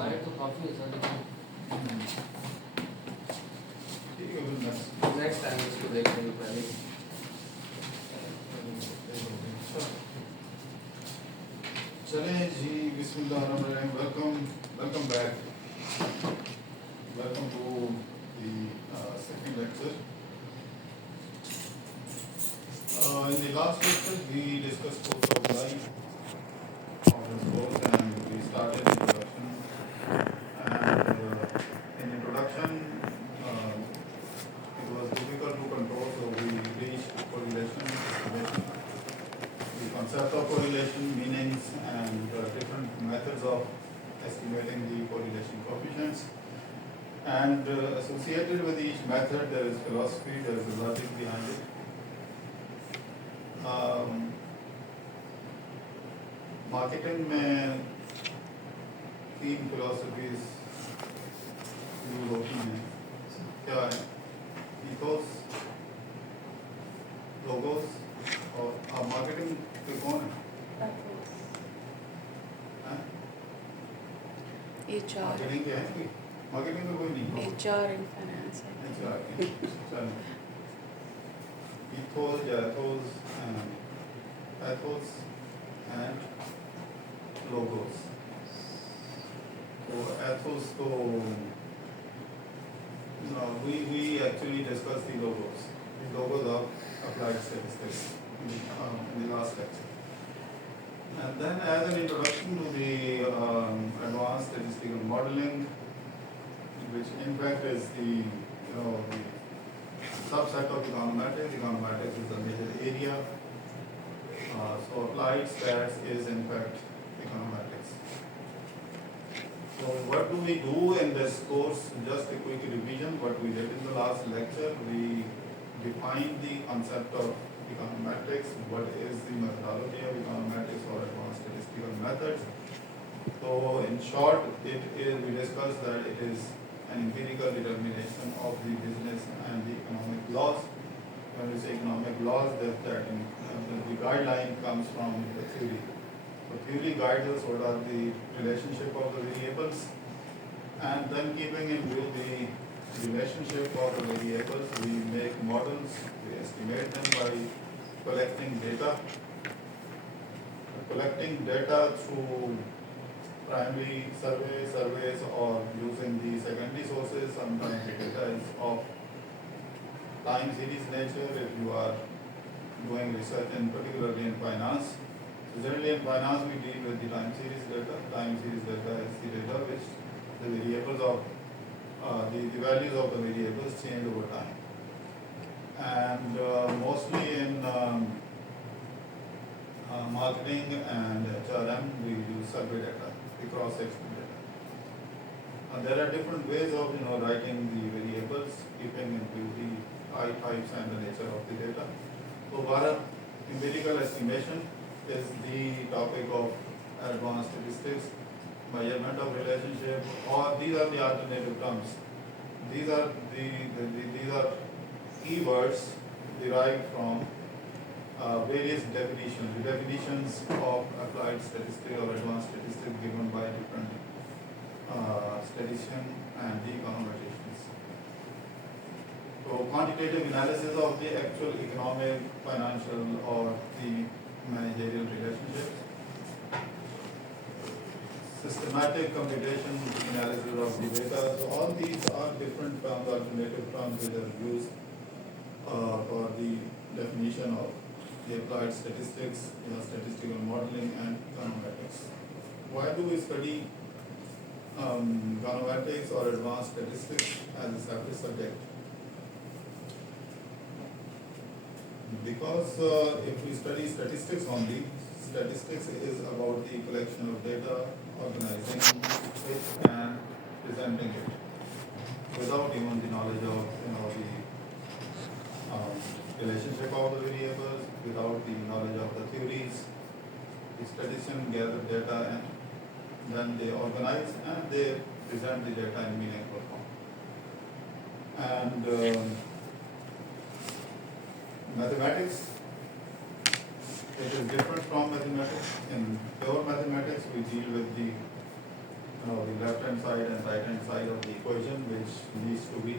हमारे तो काफ़ी होता है लेकिन ठीक है, नेक्स्ट टाइम इसको देख लेंगे पहले। चलें जी, बिस्मिल्लाहिर्रहमानिर्रहीम। Welcome back, welcome to the second lecture. In the last lecture we discussed course of life of this course and we started introduction, and in introduction it was difficult to control, so we reached correlation, estimation, the concept of correlation, meanings, and different methods of estimating the correlation coefficients. And associated with each method there is philosophy, there is logic behind it. Marketing में 3 philosophies use होती हैं, क्या है? Ethos, logos, और marketing के कौन है? Marketing के हैं? मार्केटिंग में कोई नहीं। HR and finance. Ethos, ethos, ethos, and logos. So ethos, so we actually discussed the logos. The logos of applied statistics in the last lecture. And then, as an introduction to the advanced statistical modeling, which in fact is the the subset of econometrics. Econometrics is a major area. So applied stats is in fact econometrics. So what do we do in this course? Just a quick revision. What we did in the last lecture, we defined the concept of econometrics. What is the methodology of econometrics or advanced statistical methods? So in short, we discussed that it is an empirical determination of the business and the economic laws. When we say economic laws, the guideline comes from the theory. So theory guides us what are the relationship of the variables, and then keeping in view the relationship of the variables, we make models, we estimate them by collecting data. Collecting data through primary surveys, or using the secondary sources. Sometimes the data is of time series nature if you are doing research, particularly in finance. So generally in finance we deal with the time series data. Time series data is the data which the variables of the values of the variables change over time. And mostly in marketing and HRM we use survey data, the cross-section data. There are different ways of writing the variables, keeping in view the types and the nature of the data. So empirical estimation is the topic of advanced statistics, measurement of relationship, or these are the alternative terms. These are these are keywords derived from various definitions. The definitions of applied statistics or advanced statistics given by different statisticians and the econometricians. So quantitative analysis of the actual economic, financial, or the managerial relationships. Systematic computation analysis of the data. So all these are different terms, alternative terms which are used for the definition of the applied statistics, statistical modeling, and econometrics. Why do we study econometrics or advanced statistics as a separate subject? Because if we study statistics only, statistics is about the collection of data, organizing it, and presenting it, without even the knowledge of the relationship of the variables, without the knowledge of the theories. The statisticians gather data and then they organize and they present the data in meaningful form. And mathematics, it is different from mathematics. In pure mathematics, we deal with the the left hand side and right hand side of the equation, which needs to be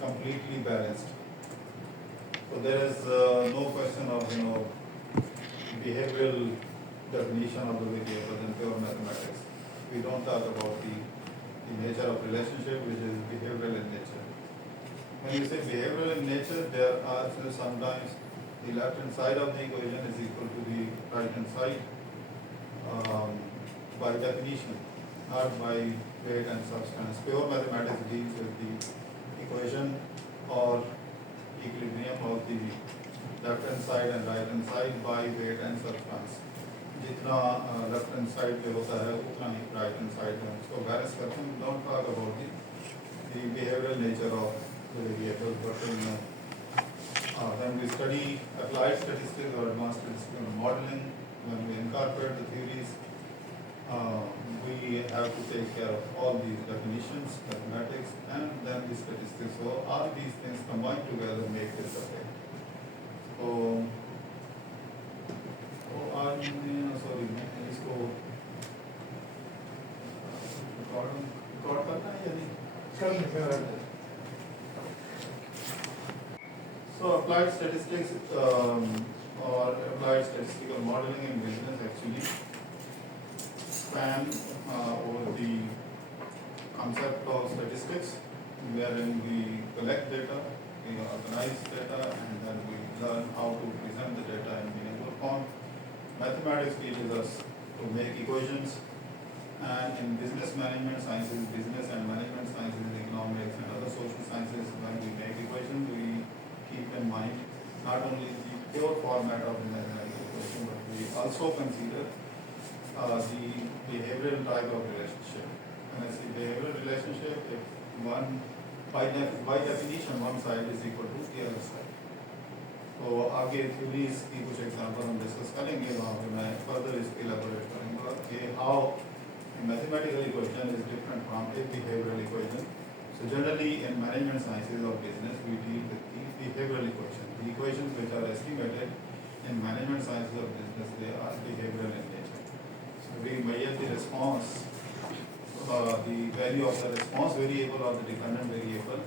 completely balanced. So there is no question of behavioral definition of the variable in pure mathematics. We don't talk about the nature of relationship, which is behavioral in nature. When you say behavioral in nature, there are sometimes the left hand side of the equation is equal to the right hand side by definition, not by weight and substance. Pure mathematics deals with the equation or equilibrium of the left hand side and right hand side by weight and substance. जितना left hand side पे होता है उतना ही right hand side में उसको balance करते हैं. Don't talk about the behavioral nature of the variables, but when we study applied statistics or advanced statistical modeling, when we incorporate the theories, we have to take care of all these definitions, mathematics, and then the statistics. So all these things combined together make this effect. So sorry, इसको record करना है या नहीं? So applied statistics or applied statistical modeling in business actually span over the concept of statistics, wherein we collect data, we organize data, and then we learn how to present the data in meaningful form. Mathematics teaches us to make equations, and in business management sciences, business and management sciences, economics and other social sciences, when we make equations, we keep in mind not only the pure format of the mathematical equation, but we also consider the behavioral type of relationship. And as the behavioral relationship, if one, by definition, one side is equal to the other side. तो आगे theories की कुछ example हम discuss करेंगे, वहाँ पे मैं further इसको इलेबोरेट करूँगा कि how mathematical equation is different from A behavioural equation. So generally in management sciences or business, we deal with the behavioral equations. The equations which are estimated in management sciences or business, they are behavioral in nature. So we measure the response, the value of the response variable or the dependent variable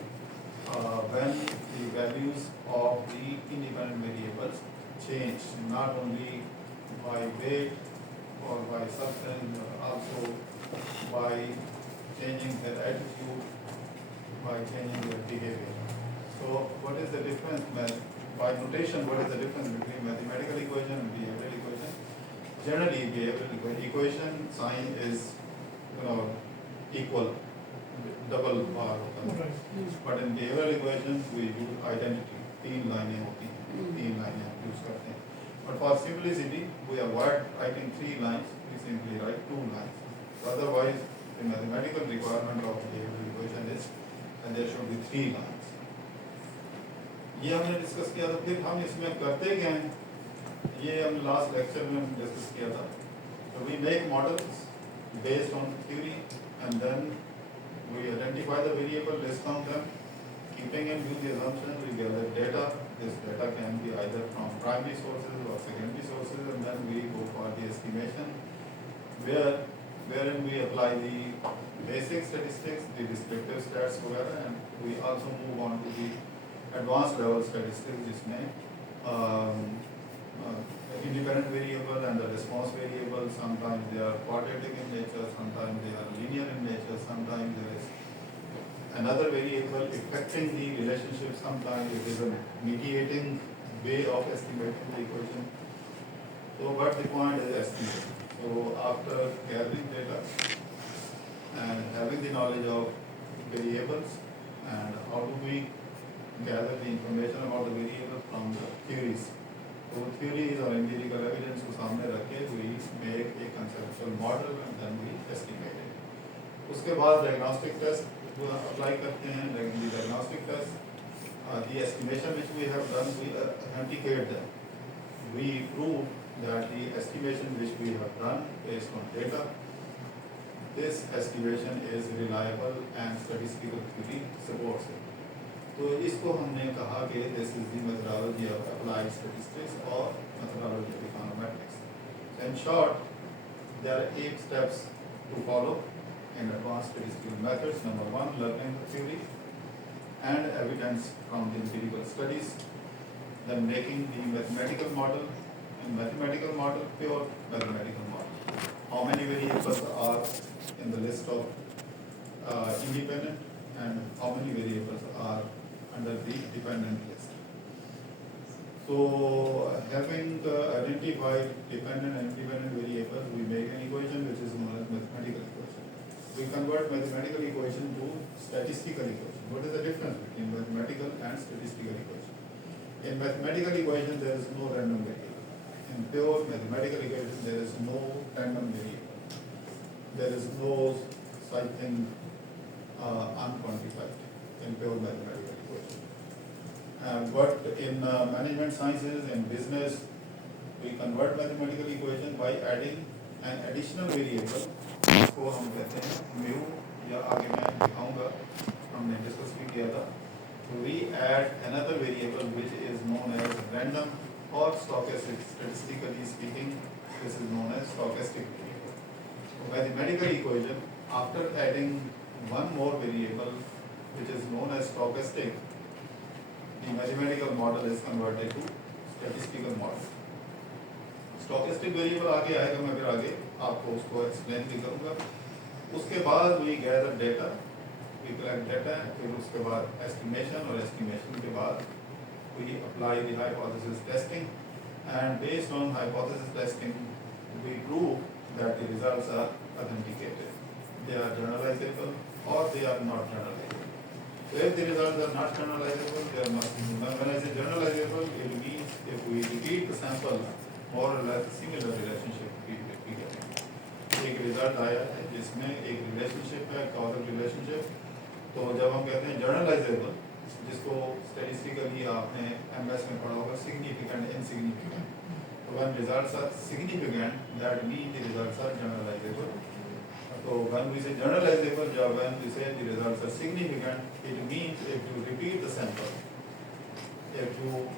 when the values of the independent variables change, not only by weight or by substance, but also by changing their attitude, by changing their behavior. So what is the difference? By notation, what is the difference between mathematical equation and behavioral equation? Generally, behavioral equation sign is equal, double bar होता है. But in behavioral equations we use identity. 3 लाइनें होती हैं, 3 लाइनें हम use करते हैं. But for simplicity, we avoid writing 3 lines. We simply write 2 lines. So otherwise, the mathematical requirement of behavioral equation is that there should be 3 lines. ये हमने discuss किया था. फिर हम इसमें करते क्या हैं, ये हम लास्ट लेक्चर में डिस्कस किया था. So we make models based on theory, and then we identify the variable, list down them, keeping in view the assumption, we gather data. This data can be either from primary sources or secondary sources, and then we go for the estimation, wherein we apply the basic statistics, the descriptive stats वगैरह, and we also move on to the advanced level statistics, जिसमें independent variable and the response variable, sometimes they are quadratic in nature, sometimes they are linear in nature, sometimes there is another variable affecting the relationship, sometimes it is a mediating way of estimating the equation. So but the point is estimation. So after gathering data and having the knowledge of variables, and how do we gather the information about the variable from the theories. So theories or empirical evidence को सामने रख के we make a conceptual model and then we estimate it. उसके बाद diagnostic test apply करते हैं. The diagnostic test, the estimation which we have done, we authenticate them. We prove that the estimation which we have done based on data, this estimation is reliable and statistical theory supports it. तो इसको हमने कहा कि this is the methodology of applied statistics or methodology of econometrics. So in short, there are 8 steps to follow in advanced statistical methods. Number one, learning theory and evidence from the empirical studies. Then making the mathematical model. In mathematical model, pure mathematical model. How many variables are in the list of independent and how many variables are under the dependent list. So having identified dependent and independent variables, we make an equation which is known as mathematical equation. We convert mathematical equation to statistical equation. What is the difference between mathematical and statistical equation? In mathematical equation, there is no random variable. In pure mathematical equation, there is no random variable. There is no such thing unquantified in pure mathematical equation. But in management sciences and business, we convert mathematical equation by adding an additional variable, जिसको हम कहते हैं mu, या आगे मैं दिखाऊंगा, हमने discuss भी किया था. So we add another variable which is known as random or stochastic. Statistically speaking, this is known as stochastic variable. So mathematical equation, after adding one more variable which is known as stochastic, the mathematical model is converted to statistical model. Stochastic variable आगे आएगा, मैं फिर आगे आपको उसको explain भी करूँगा. उसके बाद we gather data, we collect data, फिर उसके बाद estimation और estimation के बाद we apply the hypothesis testing, and based on hypothesis testing we prove that the results are authenticated. They are generalizable or they are not generalizable. So if the results are not generalizable, there must be, when I say generalizable, it means if we repeat the sample, more or less similar relationship we get. एक result आया है जिसमें एक relationship है, causal relationship. तो जब हम कहते हैं जनरलाइजेबल, जिसको स्टैटिस्टिकली आपने एमएस में पढ़ा होगा, सिग्निफिकेंट, इनसिग्निफिकेंट. तो when results are significant, that means the results are generalizable. So when we say generalizable, when we say the results are significant, it means if you repeat the sample, if you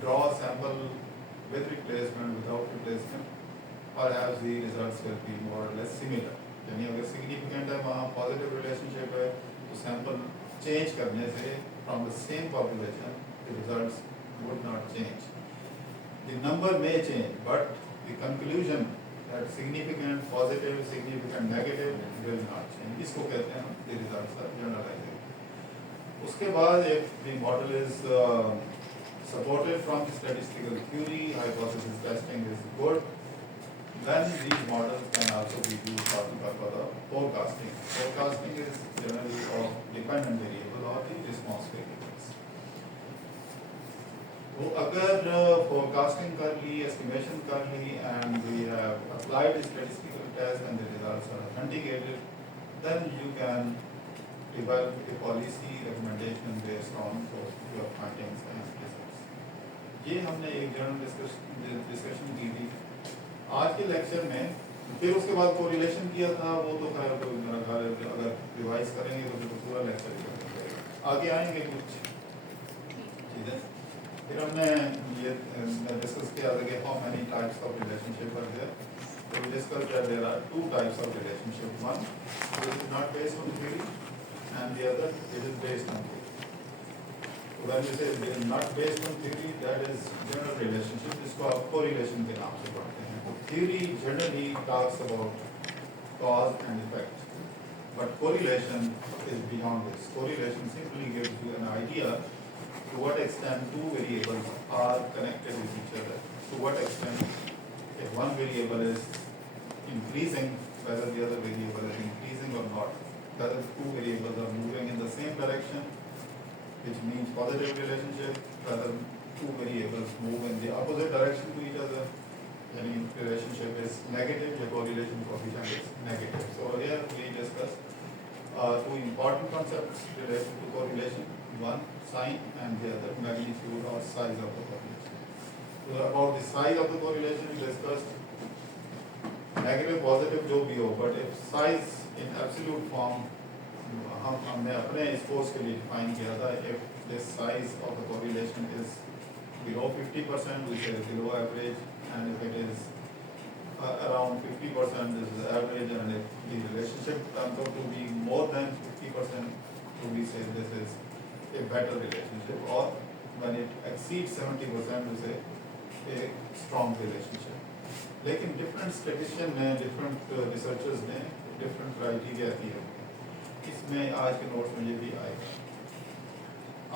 draw a sample with replacement, without replacement, perhaps the results will be more or less similar. यानी अगर significant है, वहाँ positive relationship है, तो sample change करने से from the same population, the results would not change. The number may change, but the conclusion that significant positive, significant negative will not change. इसको कहते हैं the results are generalizable. उसके बाद if the model is supported from the statistical theory, hypothesis testing is good, then these models can also be used for the purpose of forecasting. Forecasting is generally of dependent variable or the response variables. तो अगर forecasting कर ली, estimation कर ली, and we have applied the statistical test and the results are authenticated, then you can develop a policy recommendation based on those your findings and results. ये हमने एक general discussion की थी आज के लेक्चर में. फिर उसके बाद कोरिलेशन किया था, वो तो खैर तो मेरा ख्याल है अगर रिवाइज करेंगे तो फिर पूरा लेक्चर ही करना पड़ेगा. आगे आएंगे कुछ चीज़ें. फिर हमने ये डिस्कस किया था कि how many types of relationship are there. So we discussed that there are two types of relationship. One which is not based on theory, and the other which is based on theory. When we say it is not based on theory, that is general relationship, जिसको आप correlation के नाम से पढ़ते हैं. Theory generally talks about cause and effect, but correlation is beyond this. Correlation simply gives you an idea to what extent two variables are connected with each other. To what extent, if one variable is increasing, whether the other variable is increasing or not, whether two variables are moving in the same direction, which means positive relationship, whether two variables move in the opposite direction to each other, any relationship is negative, the correlation coefficient is negative. So here we discuss two important concepts related to correlation. One, sign, and the other, magnitude or size of the correlation. So about the size of the correlation we discussed, negative, positive जो भी हो, but if size in absolute form, हमने अपने इस course के लिए define किया था, if the size of the correlation is below 50%, we say below average, and if it is around 50% 50%, this is average, and if the relationship turns out to be more than 50%, so we say this is a better relationship, or when it exceeds 70%, we say a strong relationship. लेकिन different statistician ने, different researchers ने different criteria दिए, इसमें आज के notes में ये भी आएगा।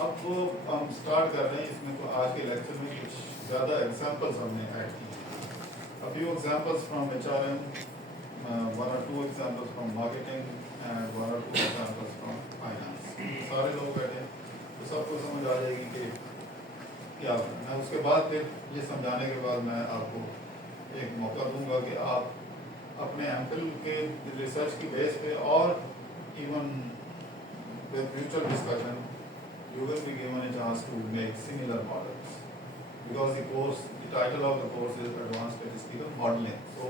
अब हम स्टार्ट कर रहे हैं इसमें, तो आज के लेक्चर में कुछ ज़्यादा एग्जांपल्स हमने ऐड किए। A few examples from HRM, one or two examples from marketing, and one or two examples from finance. सारे लोग बैठे हैं, तो सबको समझ आ जाएगी कि क्या करना है। उसके बाद फिर ये समझाने के बाद मैं आपको एक मौका दूंगा कि आप अपने एमफिल के रिसर्च की बेस पे और even with mutual discussion, you will be given a chance to make similar models. Because the title of the course is Advanced Statistical Modeling. So,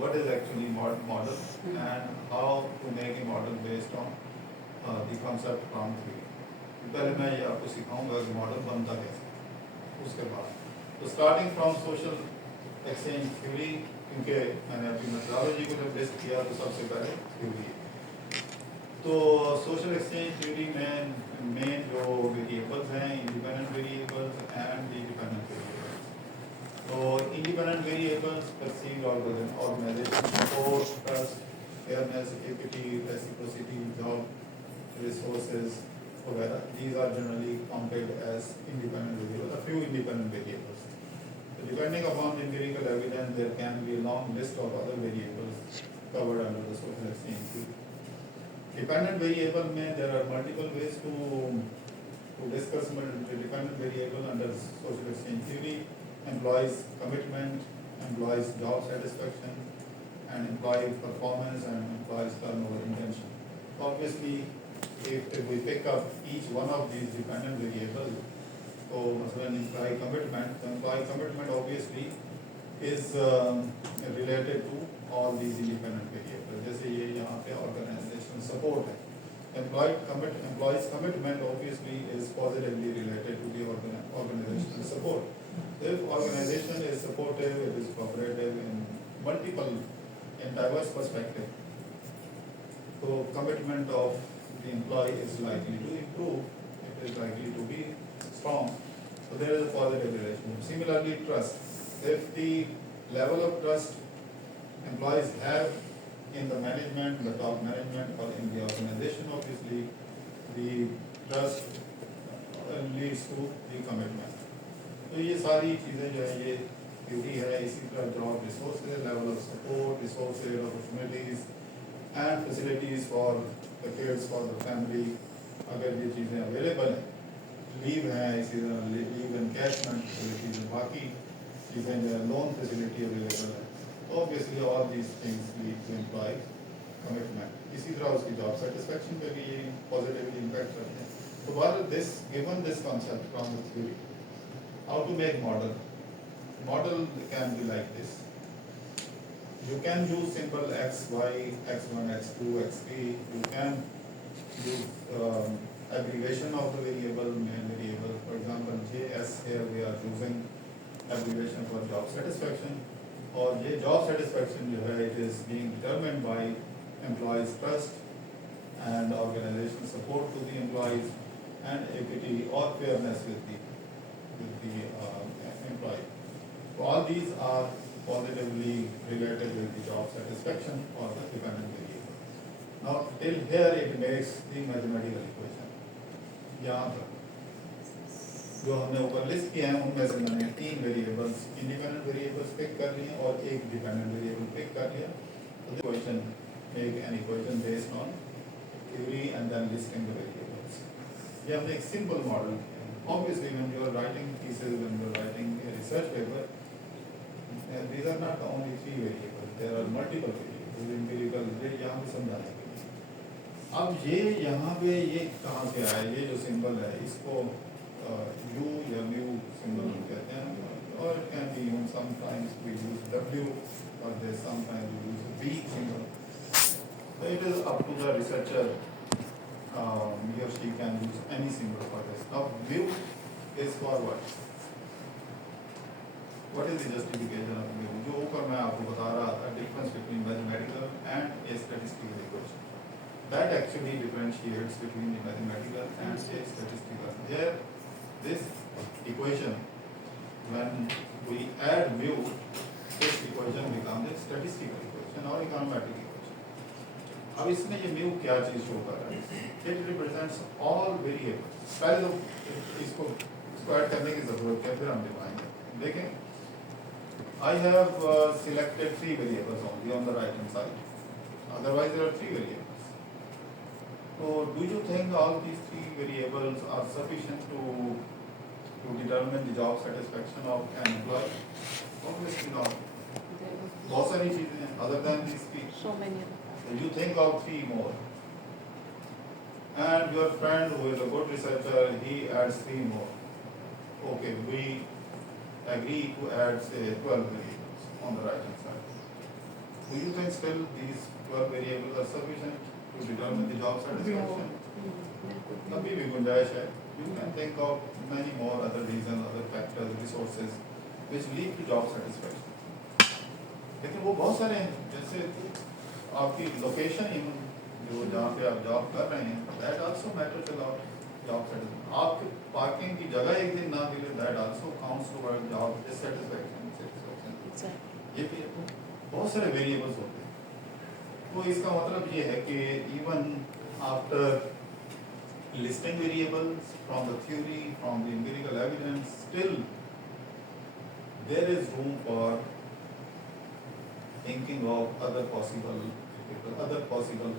what is actually model and how to make a model based on the concept from theory. पहले मैं ये आपको सिखाऊंगा कि model बनता कैसे। उसके बाद तो starting from social exchange theory, क्योंकि मैंने अपनी मेथोडोलॉजी को जब लिस्ट किया तो सबसे पहले थ्योरी। तो सोशल एक्सचेंज थ्योरी में मेन जो वेरिएबल्स हैं, independent variables and independent variables. तो independent variables perceived organization, support, trust, fairness, equity, reciprocity, job, resources, वगैरह, these are generally counted as independent variables, a few independent variables. So depending upon the empirical evidence, there can be a long list of other variables covered under the social exchange theory. Dependent variable में there are multiple ways to discuss the dependent variable under social exchange theory. Employees commitment, employees job satisfaction, and employee performance and employees turnover intention. Obviously, if we pick up each one of these dependent variables, so मसलन employee commitment, the employee commitment obviously is related to all these independent variables. जैसे ये यहाँ पे organizational support है, employees commitment obviously is positively related to the organizational support. So if organization is supportive, it is cooperative in diverse perspective, so commitment of the employee is likely to improve, it is likely to be strong. So there is a positive relationship. Similarly, trust. If the level of trust employees have in the management, the top management, or in the organization, obviously the trust leads to the commitment. तो ये सारी चीज़ें जो है ये theory है। इसी तरह job resources, level of support, resources, opportunities and facilities for the kids, for the family, अगर ये चीज़ें अवेलेबल हैं, लीव है, इसी तरह लीव एनकैशमेंट फैसिलिटीज, बाकी चीज़ें जो है लोन फैसिलिटी अवेलेबल है, तो obviously all these things lead to employ commitment. इसी तरह उसकी जॉब सेटिस्फेक्शन पे भी ये पॉजिटिवली इम्पैक्ट करते हैं। तो what this given this concept from the theory, how to make model can be like this. You can use simple x, y, x1, x2, x3. You can use abbreviation of the variable, main variable. For example, JS, here we are using abbreviation for job satisfaction, or ये job satisfaction जो है, it is being determined by employees' trust and organizational support to the employees, and equity or fairness with the employee. So all these are positively related with the job satisfaction or the dependent variable. Now till here it makes the mathematical equation. यहाँ पर जो हमने ऊपर list किए हैं उनमें से मैंने 3 वेरिएबल्स, इंडिपेंडेंट वेरिएबल्स पिक कर लिए और एक डिपेंडेंट वेरिएबल पिक कर लिया। तो equation, make an equation based on theory and then listing the variables. ये हमने एक simple model. Obviously, when you are writing thesis, when you are writing a research paper, these are not only 3 variables, there are multiple variables, empirical, ये यहाँ पे समझाने के लिए। अब ये यहाँ पे ये कहाँ से आया, ये जो सिंबल है इसको U या म्यू सिंबल कहते हैं, और it can be used sometimes we use W, or there sometimes we use V symbol. So it is up to the researcher. He or she can use any symbol for this. Now, mu is for what? What is the justification of mu? जो ऊपर मैं आपको बता रहा था, difference between actually differentiates between the mathematical and say statistical. Here, this equation, when we add mu, this equation becomes a statistical equation or econometric equation. अब इसमें ये mu क्या चीज शो कर रहा है? It represents all variables. पहले तो इसको ऐड करने की जरूरत है, फिर हम दिखाएंगे. देखें, I have selected 3 variables only on the right hand side. Otherwise, there are 3 variables. So, do you think all these 3 variables are sufficient to determine the job satisfaction of an employee? Obviously not. बहुत सारी चीजें हैं other than these 3. So many. So you think of 3 more. And your friend who is a good researcher, he adds 3 more. Okay, we agree to add say 12 variables on the right hand side. Do you think still these 12 variables are sufficient to determine the job satisfaction? Kabhi bhi gunjaish hai. You can think of many more other reasons, other factors, resources which lead to job satisfaction. लेकिन वो बहुत सारे हैं, जैसे आपकी location जो जहाँ पे आप जॉब कर रहे हैं, that also matters a lot. Job satisfaction. आपके पार्किंग की जगह एक दिन ना मिले, that also counts toward job dissatisfaction. ये भी बहुत सारे वेरिएबल्स होते हैं. तो इसका मतलब ये है कि even after listing variables from the theory, from the empirical evidence, still there is room for thinking of other possible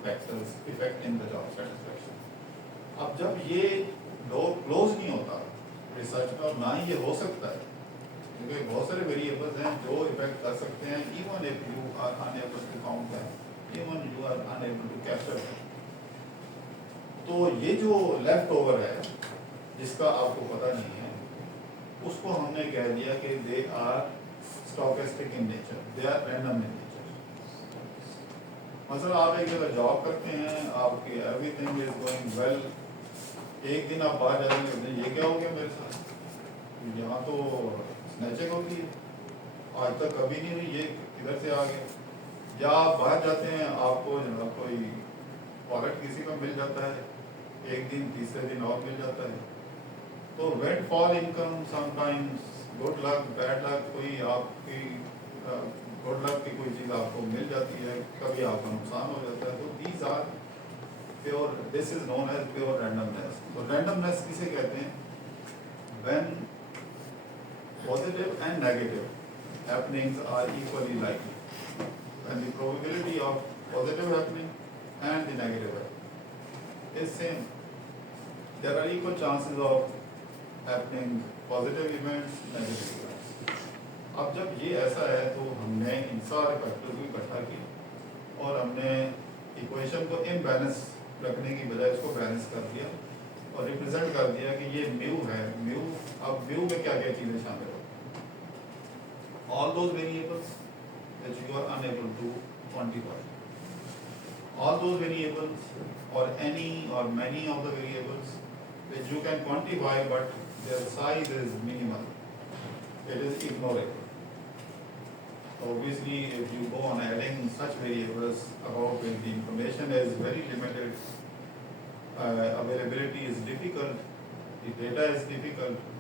factors affecting the job satisfaction. अब जब ये डोर क्लोज नहीं होता रिसर्च में, और ना ही ये हो सकता है, क्योंकि बहुत सारे वेरिएबल्स हैं जो इफेक्ट कर सकते हैं, even if you are unable to count them, even you are unable to capture them. तो ये जो लेफ्ट ओवर है जिसका आपको पता नहीं है, उसको हमने कह दिया कि they are stochastic in nature, they are random in nature. मतलब आप एक जगह जॉब करते हैं, आपकी एवरीथिंग इज गोइंग वेल, एक दिन आप बाहर जाएंगे, ये क्या हो गया मेरे साथ, यहाँ तो स्नैचिंग होती है, आज तक कभी नहीं हुई, ये किधर से आ गया. या आप बाहर जाते हैं, आपको जनाब कोई वॉलेट किसी का मिल जाता है, एक दिन तीसरे दिन और मिल जाता है. तो windfall income, sometimes good luck, bad luck, कोई आपकी गुड लक की कोई चीज़ आपको मिल जाती है, कभी आपका नुकसान हो जाता है. तो these are pure, this is known as pure randomness. तो रैंडमनेस किसे कहते हैं? When positive and negative happenings are equally likely, when the probability of positive happening and the negative happening is same, there are equal chances of happening positive events, negative events. अब जब ये ऐसा है तो हमने इन सारे फैक्टर्स को इकट्ठा किया और हमने इक्वेशन को इम्बैलेंस रखने की बजाय इसको बैलेंस कर दिया और रिप्रेजेंट कर दिया कि ये म्यू है. म्यू, अब म्यू में क्या क्या चीज़ें शामिल हो? All those variables which you are unable to quantify, all those variables or any or many of the variables which you can quantify but their size is minimal, it is ignorable. Obviously, if you go on adding such variables about when the information is very limited, availability is difficult, the data is difficult,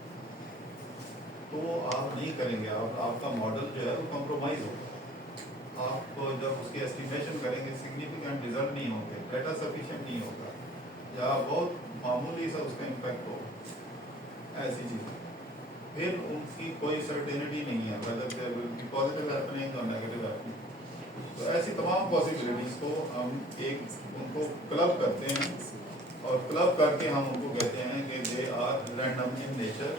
तो आप नहीं करेंगे. आपका model जो है वो compromise होगा. आप जब उसकी एस्टिमेशन करेंगे, सिग्निफिकेंट रिजल्ट नहीं होंगे, डेटा सफिशिएंट नहीं होगा, या बहुत मामूली सा उसका इम्पैक्ट होगा, ऐसी चीज़ें. फिर उनकी कोई सर्टेनिटी नहीं है whether there will be positive happening or negative happening. तो ऐसी तमाम पॉसिबिलिटीज़ को हम उनको क्लब करते हैं और क्लब करके हम उनको कहते हैं कि they are random in nature,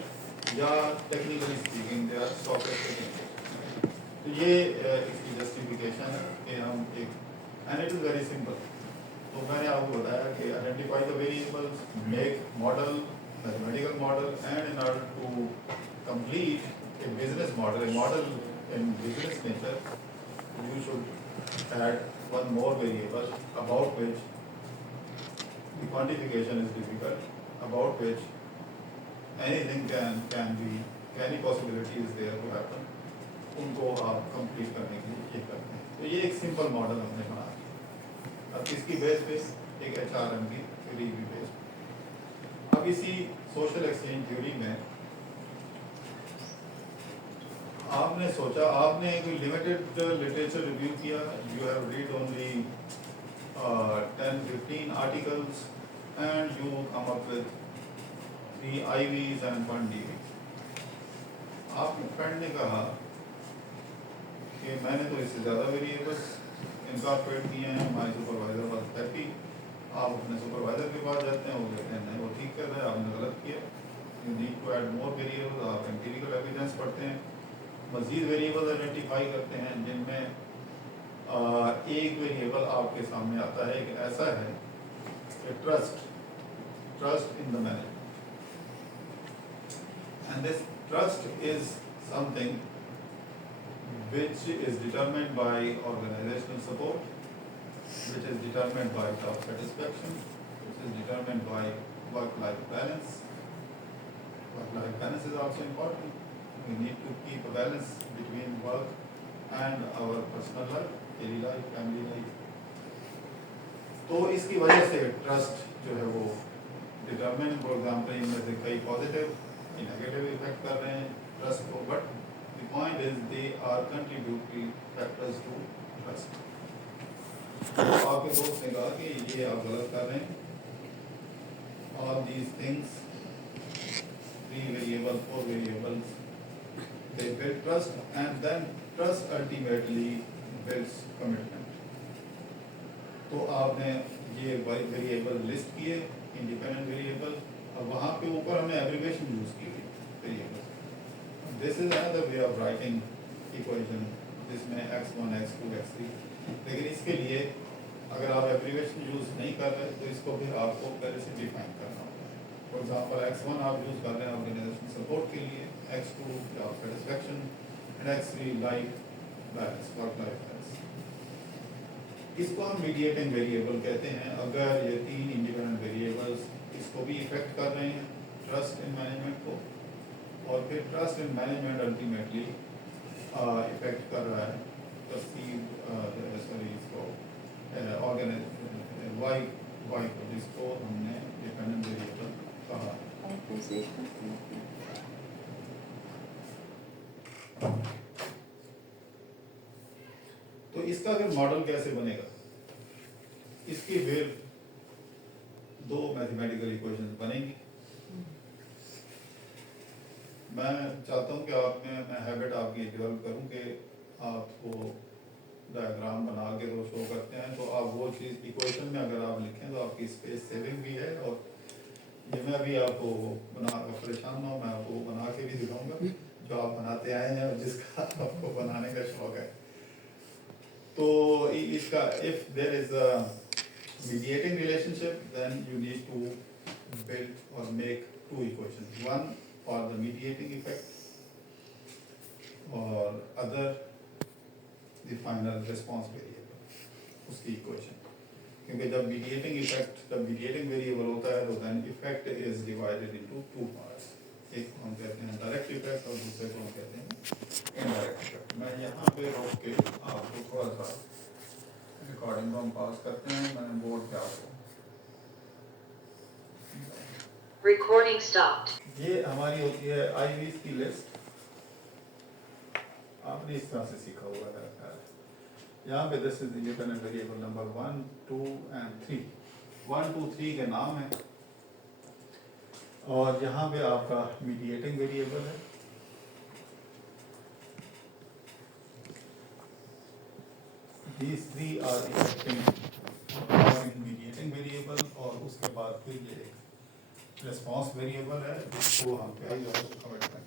या technically speaking they are stochastic in nature. तो ये इसकी जस्टिफिकेशन है कि हम एक, and it is very simple. तो मैंने आपको बताया कि identify the variables, make model, mathematical model, and in order to complete a business model, a model in business nature, you should add one more variable about which the quantification is difficult, about which anything can be, any possibility is there to happen. उनको आप complete करने के लिए ये करते हैं. तो ये एक simple model हमने बनाया. अब किसकी बेस पे? एक HRM की थ्योरी भी बेस्ड। अब इसी सोशल एक्सचेंज थ्योरी में आपने सोचा, आपने कोई लिमिटेड लिटरेचर रिव्यू किया, you have read only 10-15 articles and you come up with 3 IVs and 1 DV। आपने फ्रेंड ने कहा कि मैंने तो इससे ज़्यादा वेरिएबल्स इनकॉर्पोरेट किए हैं, माय सुपरवाइजर वाज हैप्पी। आप अपने सुपरवाइजर के पास जाते हैं, वो कहते हैं नहीं वो ठीक कर रहा है, आपने गलत किया, you need to add more variable. आप एम्पिरिकल एविडेंस पढ़ते हैं, मजीद वेरिएबल आइडेंटिफाई करते हैं जिनमें एक वेरिएबल आपके सामने आता है, एक ऐसा है कि trust in the management, and this trust is something which is determined by organizational support, which is determined by job satisfaction, which is determined by work-life balance. Work-life balance is also important. We need to keep a balance between work and our personal life, daily life, family life. तो इसकी वजह से trust जो है वो determine, for example इनमें से कई पॉजिटिव नेगेटिव इफेक्ट कर रहे हैं ट्रस्ट को, but the point is they are contributory factors to trust। तो आपके दोस्त ने कहा कि ये आप गलत कर रहे हैं, all these things, 3 variables, 4 variables, they build trust, and then trust ultimately builds commitment। तो आपने ये वेरिएबल लिस्ट किए, इंडिपेंडेंट वेरिएबल, और वहाँ पे ऊपर हमने एब्रिविएशन यूज की variable. This is another way of writing equation जिसमें x1, x2, x3, लेकिन इसके लिए अगर आप एब्रिविएशन यूज नहीं कर रहे तो इसको फिर आपको पहले से डिफाइन करना होगा। फॉर एग्जांपल x1 आप यूज कर रहे हैं ऑर्गेनाइजेशन सपोर्ट के लिए, x2 job satisfaction, and x3 life balance, work life balance. इसको हम मीडिएटिंग वेरिएबल कहते हैं। अगर ये 3 इंडिपेंडेंट वेरिएबल्स इसको भी इफेक्ट कर रहे हैं ट्रस्ट इन मैनेजमेंट को, और फिर trust in management ultimately effect कर रहा है इसको वाई को, जिसको हमने डिपेंडेंट वेरिएबल कहा। तो इसका फिर मॉडल कैसे बनेगा, इसकी फिर 2 मैथमेटिकल इक्वेशंस बनेंगी। मैं चाहता हूँ कि आप में मैं हैबिट आपकी डेवलप करूँ कि आपको डायग्राम बना के तो शो करते हैं, तो आप वो चीज़ इक्वेशन में अगर आप लिखें तो आपकी स्पेस सेविंग भी है, और ये मैं अभी आपको बना, परेशान ना हो, मैं आपको बना के भी दिखाऊंगा जो आप बनाते आए हैं और जिसका आपको बनाने का शौक है। तो इसका if there is a mediating relationship then you need to build or make 2 equations, one for the mediating effect or other the final response variable, उसकी इक्वेशन। क्योंकि जब मीडिएटिंग इफेक्ट, जब मीडिएटिंग वेरिएबल होता है तो then effect is divided into 2 parts, एक को हम कहते हैं डायरेक्ट इफेक्ट और दूसरे को हम कहते हैं इनडायरेक्ट इफेक्ट। मैं यहाँ पे रोक के आपको थोड़ा सा रिकॉर्डिंग को हम पास करते हैं, मैंने बोर्ड पे आपको Recording stopped. ये हमारी होती है आईवीज की लिस्ट। आपने इस तरह से सीखा हुआ है, यहाँ पे this is independent variable number 1, 2 and 3, 1, 2, 3 के नाम है, और यहाँ पे आपका मीडिएटिंग वेरिएबल है। These 3 are affecting mediating variable, और उसके बाद फिर ये रिस्पॉन्स वेरिएबल है जिसको हम कमिटमेंट,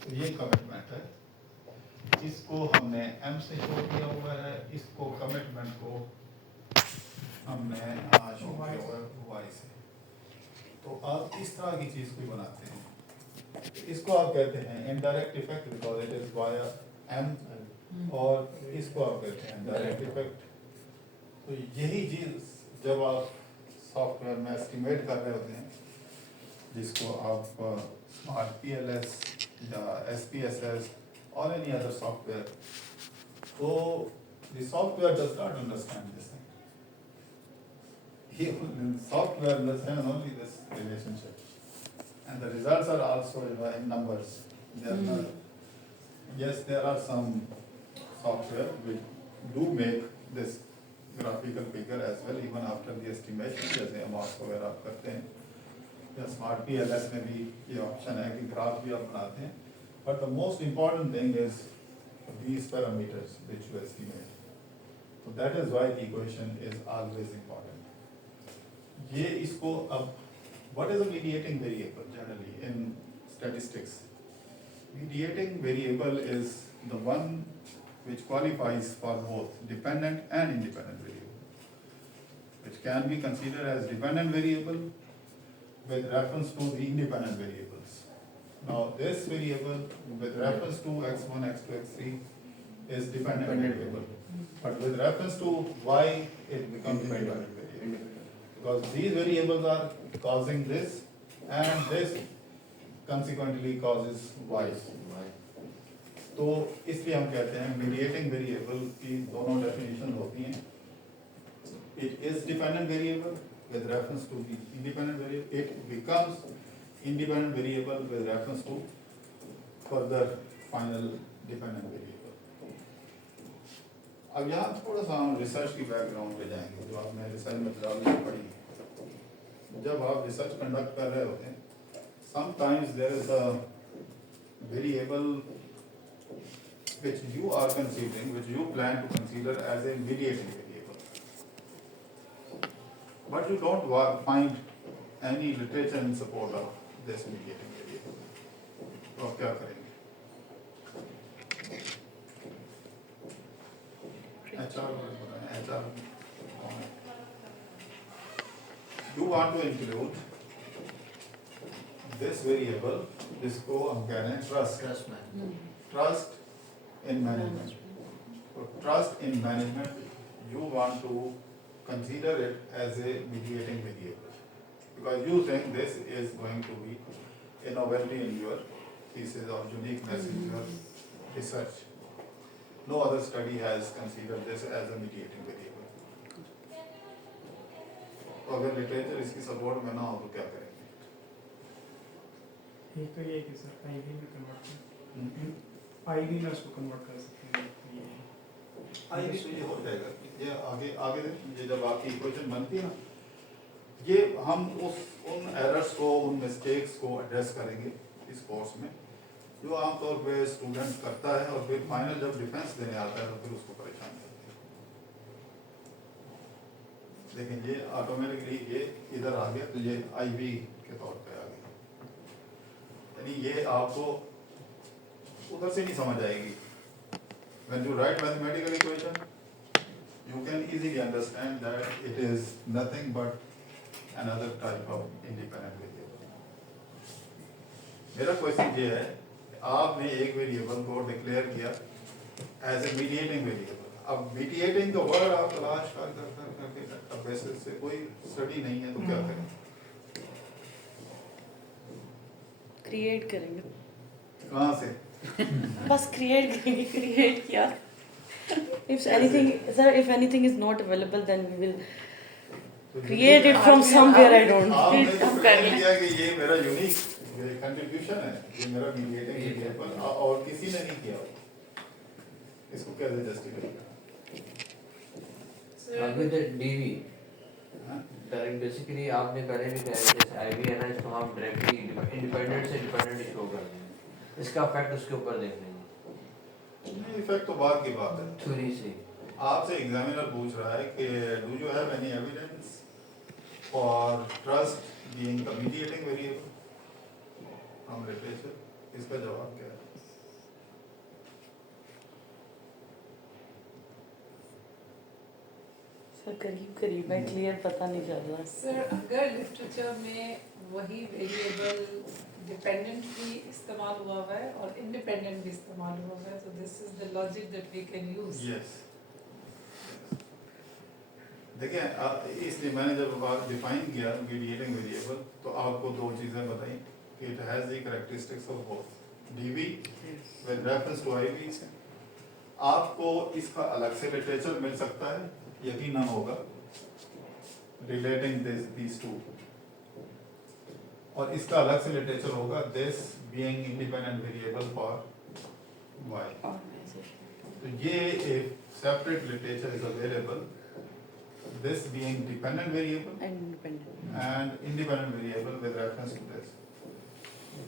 तो ये कमिटमेंट है, इसको हमने m से शो किया हुआ है, इसको कमिटमेंट को हमने शो किया हुआ है y से। तो आप इस तरह की चीज को बनाते हैं, इसको आप कहते हैं indirect effect because it is via m, और इसको आप कहते हैं डायरेक्ट इफेक्ट। तो यही चीज जब आप सॉफ्टवेयर में एस्टिमेट कर रहे होते हैं, जिसको आप स्मार्ट PLS या SPSS और एनी अदर सॉफ्टवेयर, तो the software does not understand this thing. software understands only this relationship, and the results are also in numbers. They are not. Yes, there are some software which do make this graphical figure as well, even after the estimation, जैसे हम आपको अगर आप करते हैं या smart PLS में भी ये ऑप्शन है कि ग्राफ भी आप बनाते हैं, but the most important thing is these parameters which you estimate. So that is why the equation is always important. ये इसको अब what is a mediating variable generally in statistics? Mediating variable is the one which qualifies for both dependent and independent variable, which can be considered as dependent variable with reference to the independent variables. Now this variable with reference to x1, x2, x3 is dependent variable, but with reference to y it becomes independent variable, because these variables are causing this and this consequently causes y. तो इसलिए हम कहते हैं mediating variable की दोनों definition होती हैं. It is dependent variable with reference to the independent variable, it becomes independent variable with reference to further final dependent variable. अब यहाँ थोड़ा सा हम रिसर्च की बैकग्राउंड पे जाएंगे, जो आपने रिसर्च मेथोडोलॉजी पढ़ी. जब आप रिसर्च कंडक्ट कर रहे होते हैं, sometimes there is a variable which you are considering, which you plan to consider as a mediating variable, but you don't find any literature in support of this mediating variable. तो आप क्या करेंगे? HR you want to include this variable, जिसको हम कह रहे हैं trust in management. So trust in management, you want to consider it as a mediating variable, because you think this is going to be a novelty in your thesis or uniqueness in your research. No other study has considered this as a mediating variable. तो अगर literature इसकी support में ना हो तो क्या करेंगे? एक तो ये है कि सर आईवी में कन्वर्ट कर आईवी में उसको कन्वर्ट कर सकते हैं. आईवी तो ये हो जाएगा, ये आगे आगे ये जब आपकी इक्वेशन बनती है ना, ये हम उन एरर्स को, उन मिस्टेक्स को एड्रेस करेंगे इस कोर्स में, जो आमतौर पे स्टूडेंट करता है और फिर फाइनल जब डिफेंस देने आता है तो फिर उसको परेशान करते हैं. लेकिन ये ऑटोमेटिकली ये इधर आ गया, तो ये आईवी के तौर पे आ गया. यानी ये आपको उधर से नहीं समझ आएगी. When you write mathematical equation, you can easily understand that it is nothing but another type of independent variable. मेरा क्वेश्चन ये है, आपने एक वेरिएबल को डिक्लेयर किया एज ए मीडिएटिंग वेरिएबल. अब मीडिएटिंग का वर्ड आप तलाश करके अब वैसे से कोई स्टडी नहीं है तो क्या करें? क्रिएट करेंगे. कहाँ से? बस क्रिएट करेंगे. क्रिएट किया. If anything, sir, if anything is not available, then we will create it from somewhere. I don't know. आपने किया कि ये मेरा यूनिक कंट्रीब्यूशन है, ये मेरा मीडिएटिंग वेरिएबल, और किसी ने नहीं किया. इसको कैसे जस्टिफाई करें? अभी तो डीवी डायरेक्ट बेसिकली आपने पहले भी कहा जैसे आईवी है ना, इसको हम डायरेक्टली इंडिपेंडेंट से डिपेंडेंट शो कर देंगे. इसका इफेक्ट उसके ऊपर देख लेंगे. नहीं, इफेक्ट तो बाद की बात है. थ्योरी से आपसे एग्जामिनर पूछ रहा है कि do you have any evidence for trust being the mediating variable from literature. इसका जवाब क्या है? सर करीब में क्लियर पता नहीं चल रहा. सर अगर लिटरेचर में वही वेरिएबल डिपेंडेंट भी इस्तेमाल हुआ हुआ है और इंडिपेंडेंट भी इस्तेमाल हुआ हुआ है, तो this is the logic that we can use. Yes, देखिए इसलिए मैंने जब डिफाइन किया मीडिएटिंग वेरिएबल तो आपको दो चीज़ें बताई कि it has the characteristics of both DV with reference to IV. आपको इसका अलग से लिटरेचर मिल सकता है, यकीनन होगा, relating these two. और इसका अलग से लिटरेचर होगा this being independent variable for y. Organization. तो ये एक separate literature is available. This being dependent variable And independent. and independent variable with reference to this.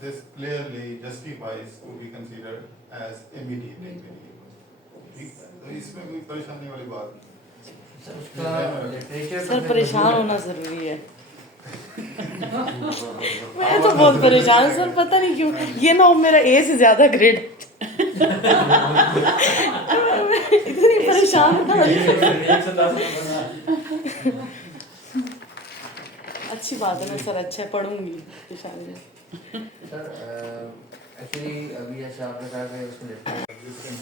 This clearly justifies to be considered as immediate variable. ठीक? तो इसमें कोई परेशानी वाली बात नहीं. सर उसका लिटरेचर सर परेशान होना जरूरी है. मैं तो बहुत परेशान हूँ सर, पता नहीं क्यों. ये ना हो मेरा ए से ज्यादा ग्रेड. इतनी परेशान हूँ ना. अच्छी बात है ना सर, अच्छा है, पढ़ूंगी परेशान है. सर एक्चुअली अभी जैसे आपने कहा कि उसको literature Existing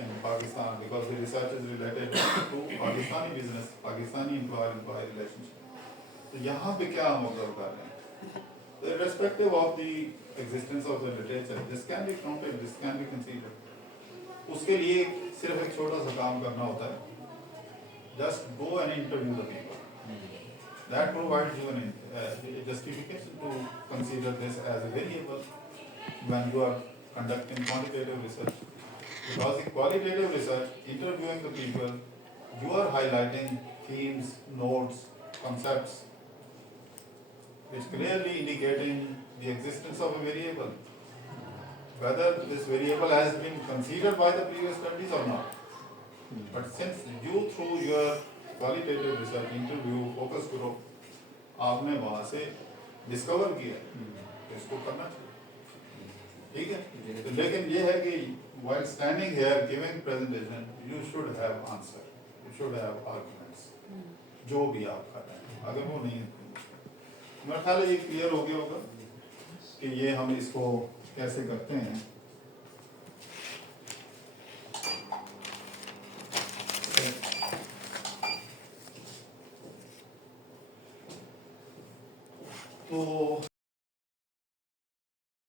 in Pakistan because the research is related to Pakistani business, Pakistani employer-employee relationship. तो यहाँ पे क्या हम ऑब्जर्व कर रहे हैं? So irrespective of the existence of the literature, this can be counted, this can be considered. उसके लिए सिर्फ एक छोटा सा काम करना होता है. Just go and interview the people. That provides you a justification to consider this as a variable when you are conducting quantitative research. Because in qualitative research, interviewing the people, you are highlighting themes, nodes, concepts, which clearly indicating the existence of a variable. Whether this variable has been considered by the previous studies or not. But since you through your qualitative research, interview, focus group, आपने वहाँ से discover किया, तो इसको करना चाहिए. ठीक है? तो लेकिन ये है कि while standing here giving presentation, you should have answer, you should have arguments, जो भी आप कर रहे हैं. अगर वो नहीं, मेरा ख्याल है ये क्लियर हो गया होगा कि ये हम इसको कैसे करते हैं. तो